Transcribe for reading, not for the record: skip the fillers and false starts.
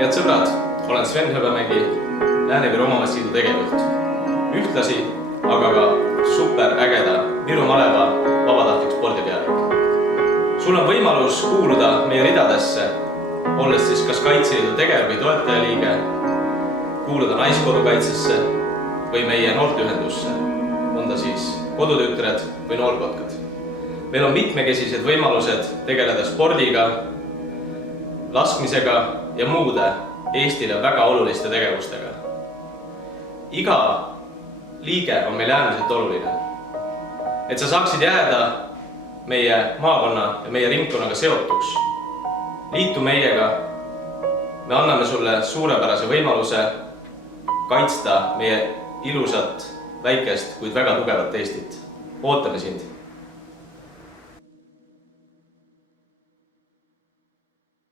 Head sõbrad, olen Sven Hõbemägi, Lääne-Viru Omavalitsusliidu tegevjuht. Ühtlasi aga ka superägeda Viru Maleva vabatahtlik spordipealik. Sul on võimalus kuuluda meie ridadesse, olles siis kas Kaitseliidu tegev- või toetajaliige, kuuluda naiskodukaitsesse või meie noorteühendusse, on ta siis kodutütred või noorkotkad. Meil on mitmekesised võimalused tegeleda spordiga, laskmisega ja muude Eestile väga oluliste tegevustega. Iga liige on meil äärmiselt oluline. Et sa saaksid jääda meie maakonna ja meie ringkonnaga seotuks. Liitu meiega, me anname sulle suurepärase võimaluse kaitsta meie ilusat, väikest, kuid väga tugevat Eestit. Ootame sind!